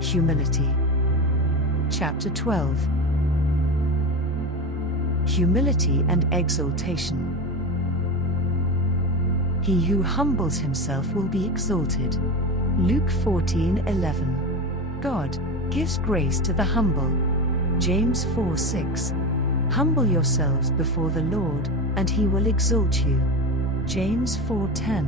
Humility. Chapter 12. Humility and exaltation. He who humbles himself will be exalted. Luke 14:11. God gives grace to the humble. James 4:6. Humble yourselves before the Lord, and he will exalt you. James 4:10.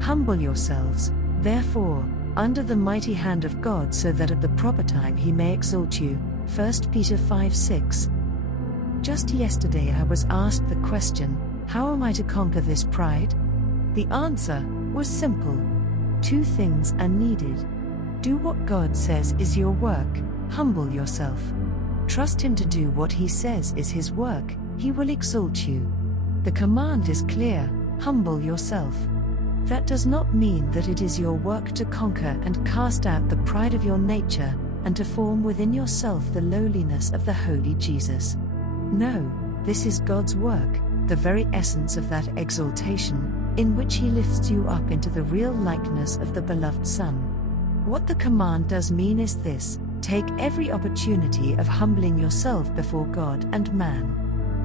Humble yourselves, therefore, under the mighty hand of God, so that at the proper time he may exalt you. 1 Peter 5:6. Just yesterday I was asked the question, how am I to conquer this pride? The answer was simple. 2 things are needed. Do what God says is your work, humble yourself. Trust him to do what he says is his work, he will exalt you. The command is clear, humble yourself. That does not mean that it is your work to conquer and cast out the pride of your nature, and to form within yourself the lowliness of the holy Jesus. No, this is God's work, the very essence of that exaltation, in which he lifts you up into the real likeness of the beloved Son. What the command does mean is this: take every opportunity of humbling yourself before God and man.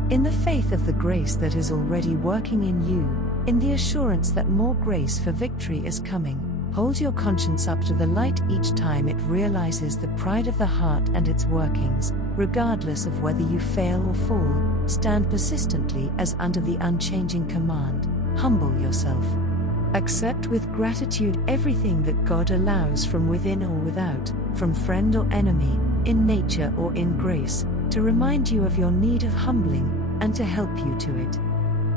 In the faith of the grace that is already working in you, in the assurance that more grace for victory is coming, hold your conscience up to the light each time it realizes the pride of the heart and its workings, regardless of whether you fail or fall. Stand persistently as under the unchanging command, humble yourself. Accept with gratitude everything that God allows from within or without, from friend or enemy, in nature or in grace, to remind you of your need of humbling, and to help you to it.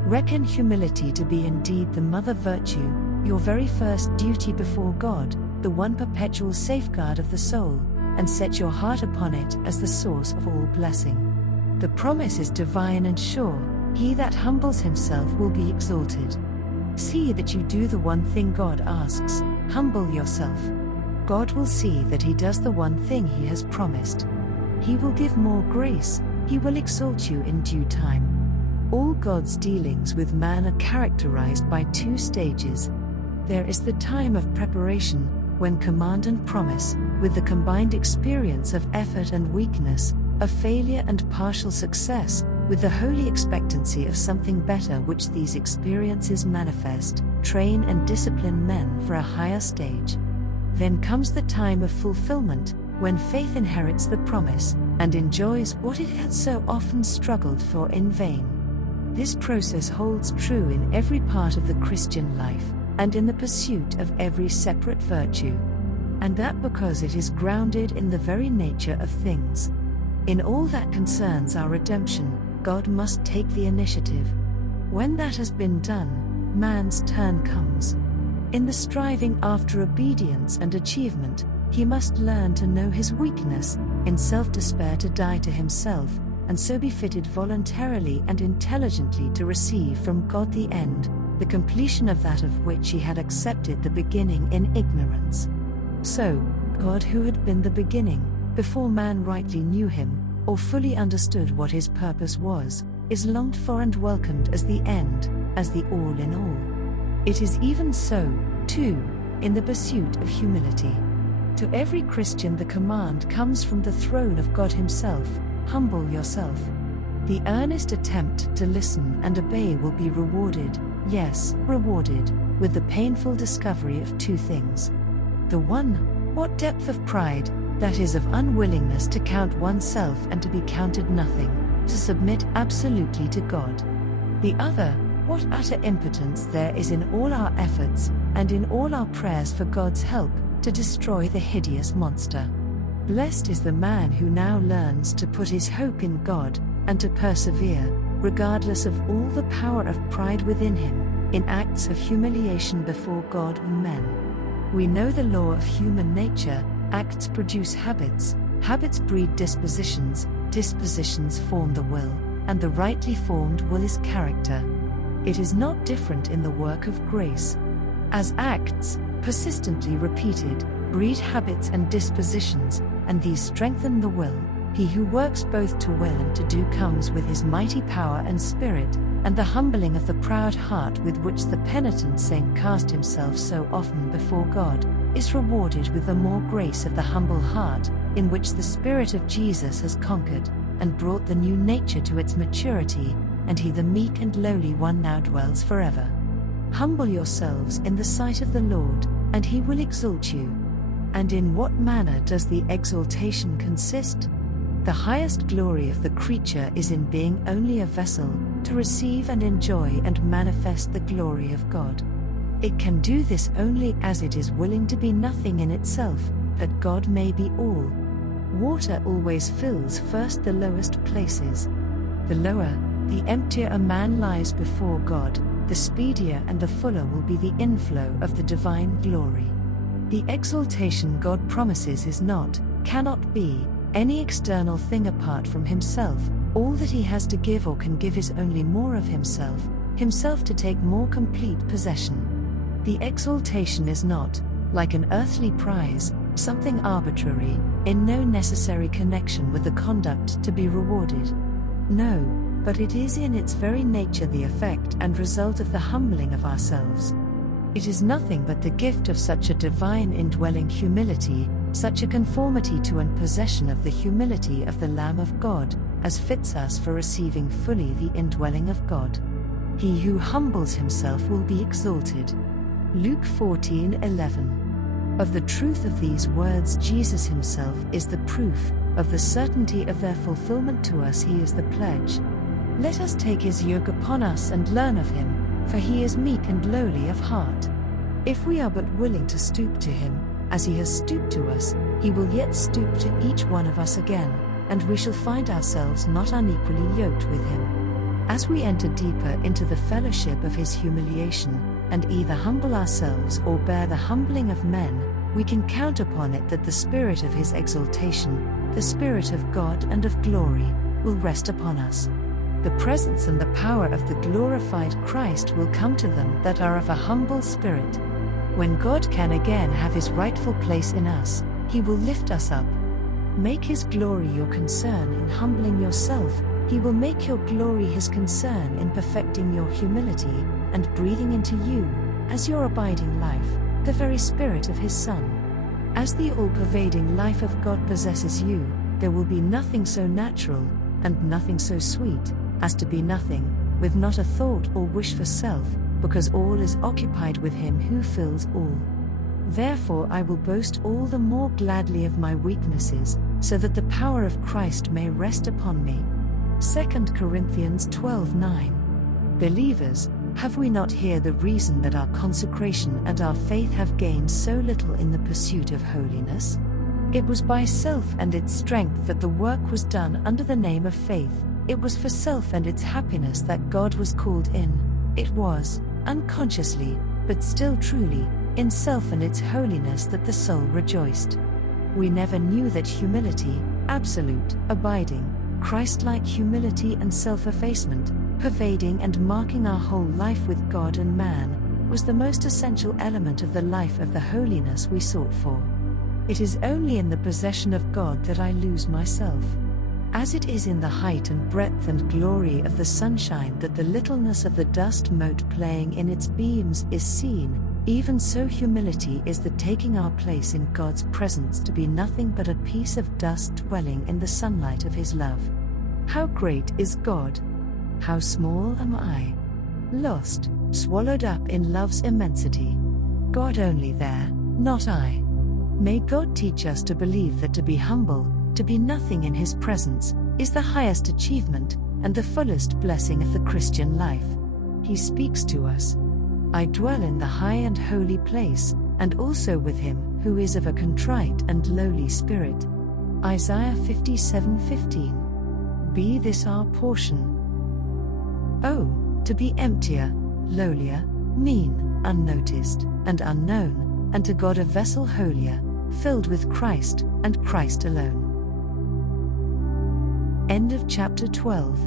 Reckon humility to be indeed the mother virtue, your very first duty before God, the one perpetual safeguard of the soul, and set your heart upon it as the source of all blessing. The promise is divine and sure: he that humbles himself will be exalted. See that you do the one thing God asks, humble yourself. God will see that he does the one thing he has promised. He will give more grace, he will exalt you in due time. All God's dealings with man are characterized by 2 stages. There is the time of preparation, when command and promise, with the combined experience of effort and weakness, of failure and partial success, with the holy expectancy of something better which these experiences manifest, train and discipline men for a higher stage. Then comes the time of fulfillment, when faith inherits the promise, and enjoys what it had so often struggled for in vain. This process holds true in every part of the Christian life, and in the pursuit of every separate virtue. And that because it is grounded in the very nature of things. In all that concerns our redemption, God must take the initiative. When that has been done, man's turn comes. In the striving after obedience and achievement, he must learn to know his weakness, in self-despair to die to himself, and so be fitted voluntarily and intelligently to receive from God the end, the completion of that of which he had accepted the beginning in ignorance. So, God, who had been the beginning, before man rightly knew him, or fully understood what his purpose was, is longed for and welcomed as the end, as the all in all. It is even so, too, in the pursuit of humility. To every Christian the command comes from the throne of God himself: humble yourself. The earnest attempt to listen and obey will be rewarded, yes, rewarded, with the painful discovery of 2 things. The one, what depth of pride, that is of unwillingness to count oneself and to be counted nothing, to submit absolutely to God. The other, what utter impotence there is in all our efforts, and in all our prayers for God's help, to destroy the hideous monster. Blessed is the man who now learns to put his hope in God, and to persevere, regardless of all the power of pride within him, in acts of humiliation before God and men. We know the law of human nature: acts produce habits, habits breed dispositions, dispositions form the will, and the rightly formed will is character. It is not different in the work of grace. As acts, persistently repeated, breed habits and dispositions, and these strengthen the will, he who works both to will and to do comes with his mighty power and spirit, and the humbling of the proud heart with which the penitent saint cast himself so often before God, is rewarded with the more grace of the humble heart, in which the Spirit of Jesus has conquered, and brought the new nature to its maturity, and he the meek and lowly one now dwells forever. Humble yourselves in the sight of the Lord, and he will exalt you. And in what manner does the exaltation consist? The highest glory of the creature is in being only a vessel, to receive and enjoy and manifest the glory of God. It can do this only as it is willing to be nothing in itself, that God may be all. Water always fills first the lowest places. The lower, the emptier a man lies before God, the speedier and the fuller will be the inflow of the divine glory. The exaltation God promises is not, cannot be, any external thing apart from himself. All that he has to give or can give is only more of himself, himself to take more complete possession. The exaltation is not, like an earthly prize, something arbitrary, in no necessary connection with the conduct to be rewarded. No, but it is in its very nature the effect and result of the humbling of ourselves. It is nothing but the gift of such a divine indwelling humility, such a conformity to and possession of the humility of the Lamb of God, as fits us for receiving fully the indwelling of God. He who humbles himself will be exalted. Luke 14:11. Of the truth of these words Jesus himself is the proof, of the certainty of their fulfillment to us he is the pledge. Let us take his yoke upon us and learn of him, for he is meek and lowly of heart. If we are but willing to stoop to him, as he has stooped to us, he will yet stoop to each one of us again, and we shall find ourselves not unequally yoked with him. As we enter deeper into the fellowship of his humiliation, and either humble ourselves or bear the humbling of men, we can count upon it that the Spirit of his exaltation, the Spirit of God and of glory, will rest upon us. The presence and the power of the glorified Christ will come to them that are of a humble spirit. When God can again have his rightful place in us, he will lift us up. Make his glory your concern in humbling yourself, he will make your glory his concern in perfecting your humility, and breathing into you, as your abiding life, the very Spirit of his Son. As the all-pervading life of God possesses you, there will be nothing so natural, and nothing so sweet, as to be nothing, with not a thought or wish for self, because all is occupied with him who fills all. Therefore I will boast all the more gladly of my weaknesses, so that the power of Christ may rest upon me. 2 Corinthians 12:9. Believers, have we not here the reason that our consecration and our faith have gained so little in the pursuit of holiness? It was by self and its strength that the work was done under the name of faith. It was for self and its happiness that God was called in. It was, unconsciously, but still truly, in self and its holiness that the soul rejoiced. We never knew that humility, absolute, abiding, Christ-like humility and self-effacement, pervading and marking our whole life with God and man, was the most essential element of the life of the holiness we sought for. It is only in the possession of God that I lose myself. As it is in the height and breadth and glory of the sunshine that the littleness of the dust mote playing in its beams is seen, even so humility is the taking our place in God's presence to be nothing but a piece of dust dwelling in the sunlight of his love. How great is God! How small am I! Lost, swallowed up in love's immensity. God only there, not I. May God teach us to believe that to be humble, to be nothing in his presence, is the highest achievement, and the fullest blessing of the Christian life. He speaks to us. I dwell in the high and holy place, and also with him who is of a contrite and lowly spirit. Isaiah 57:15. Be this our portion. Oh, to be emptier, lowlier, mean, unnoticed, and unknown, and to God a vessel holier, filled with Christ, and Christ alone. End of chapter 12.